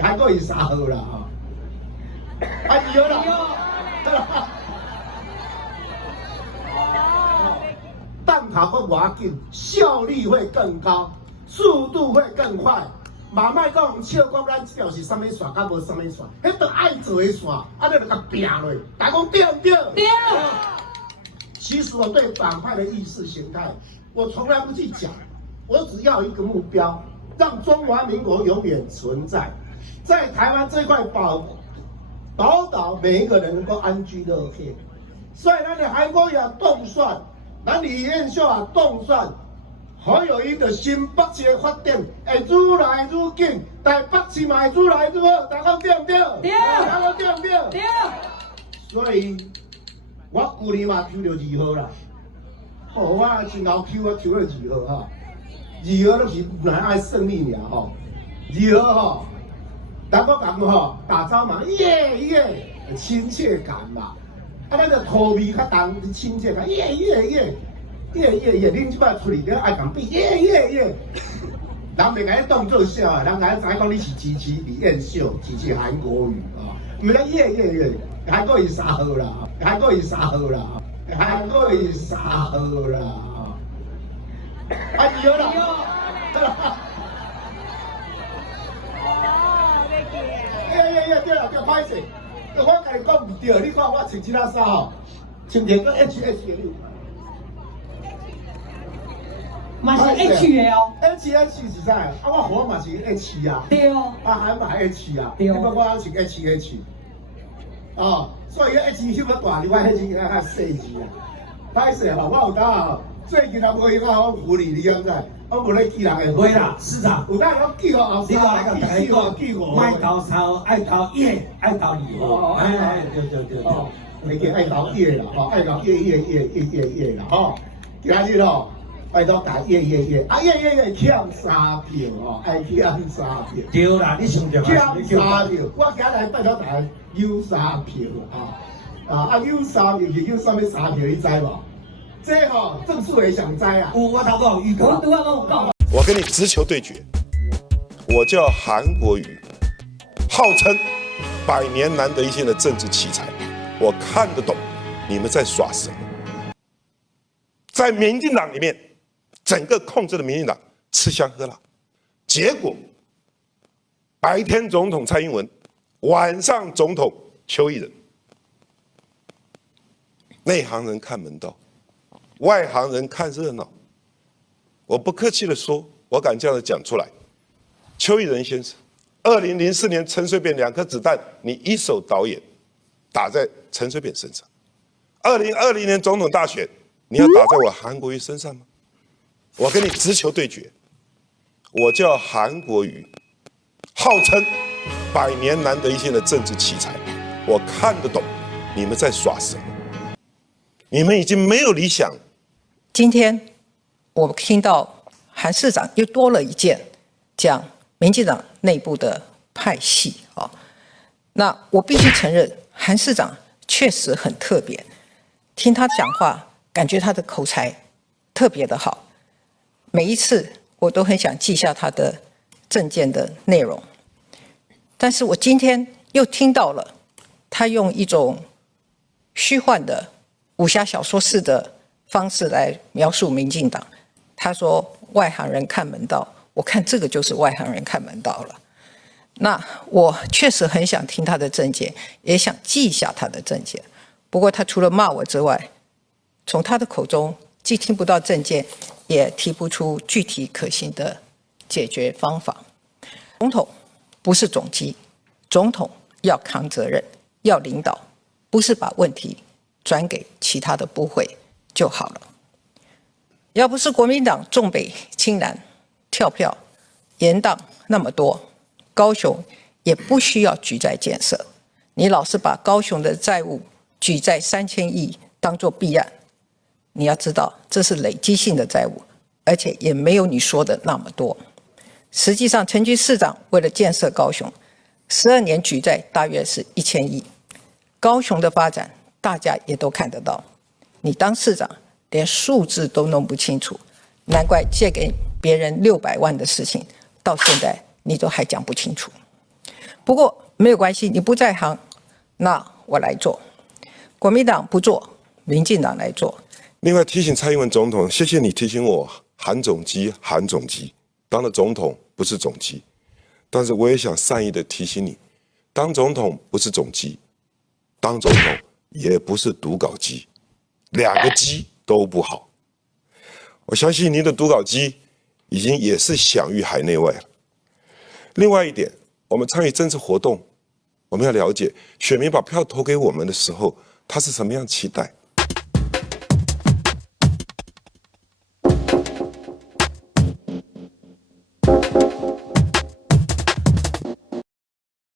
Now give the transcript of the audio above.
还佫伊3号啦吼，啊2号啦。蛋挞会更紧，效率会更高，速度会更快。慢慢讲，笑讲咱这条是啥物线，甲无啥物线，迄都爱做的线，啊，你就甲拼落。大家讲对不对？对。其实我对反派的意识形态，我从来不去讲，我只要一个目标，让中华民国永远存在，在台湾这块宝岛，每一个人能够安居乐业。所以咱的韩国也动算，咱李彦秀也动算。好有一个新北市的发展会愈来愈紧，台北市嘛会愈来愈好，大家对不对？对，大家对不对？对。所以，我去年嘛抽到2号啦，哦，我真后抽，我抽到2号哈，2号都是本来爱胜利尔吼，2号吼，咱我讲吼，打招嘛，耶，亲切感嘛，啊，那个口味较重，亲切感，耶，恁即摆出去，你爱讲比耶，人袂甲你当作笑啊，人甲你知讲你是支持李彦秀，支持韩国瑜啊，唔是耶，还佫伊3号啦，还佫伊3号啦，还佫伊3号啦，啊2号啦。耶，对啦，歹势，我甲你讲唔对，你看我穿即领衫吼，穿一个 HS 的你。嘛是 H 的哦 ，HS 是啥？啊，我火嘛是 H 啊，对哦，啊还嘛 H 啊，对哦，你我穿 HH， 哦，所以 H 翕要大，你我 H 较细字啊，歹势嘛，我有当最近也无去我扶你，你敢知？我无咧记人的。会啦，市长，有当我记哦，你话来甲大家记我，卖投操，爱投耶，爱投2号，对。哦，你叫爱投耶啦，吼，爱投耶啦，吼，今日咯。拜托改耶，啊耶，欠3票哦，爱欠3票。对啦，你想着欠3票，我今日拜托大家有3票啊有3票是有啥物3票，你知无？这吼郑树伟想知啊？有，我头先有预告。我跟你直球对决，我叫韩国瑜，号称100年难得一见的政治奇才，我看得懂你们在耍什么。在民进党里面。整个控制的民进党吃香喝辣，结果白天总统蔡英文，晚上总统邱毅人，内行人看门道，外行人看热闹。我不客气的说，我敢这样的讲出来。邱毅人先生，2004年陈水扁2颗子弹，你一手导演，打在陈水扁身上。2020年总统大选，你要打在我韩国瑜身上吗？我跟你直球对决，我叫韩国瑜，号称100年难得一见的政治奇才，我看得懂你们在耍什么，你们已经没有理想。今天我听到韩市长又多了一件讲民进党内部的派系啊，那我必须承认韩市长确实很特别，听他讲话感觉他的口才特别的好。每一次我都很想记下他的政见的内容，但是我今天又听到了他用一种虚幻的武侠小说式的方式来描述民进党。他说外行人看门道，我看这个就是外行人看门道了。那我确实很想听他的政见，也想记一下他的政见。不过他除了骂我之外，从他的口中既听不到政见，也提不出具体可行的解决方法。总统不是总机，总统要扛责任，要领导，不是把问题转给其他的部会就好了。要不是国民党重北轻南，跳票延宕那么多，高雄也不需要举债建设。你老是把高雄的债务举债3000亿当作弊案，你要知道这是累积性的债务，而且也没有你说的那么多。实际上陈菊市长为了建设高雄，12年举债大约是1000亿。高雄的发展大家也都看得到，你当市长连数字都弄不清楚，难怪借给别人600万的事情到现在你都还讲不清楚。不过没有关系，你不在行，那我来做。国民党不做，民进党来做。另外提醒蔡英文总统，谢谢你提醒我韩总机，韩总机当了总统不是总机，但是我也想善意的提醒你，当总统不是总机，当总统也不是读稿机，两个机都不好。我相信您的读稿机已经也是享誉海内外了。另外一点，我们参与政治活动，我们要了解选民把票投给我们的时候，他是什么样期待。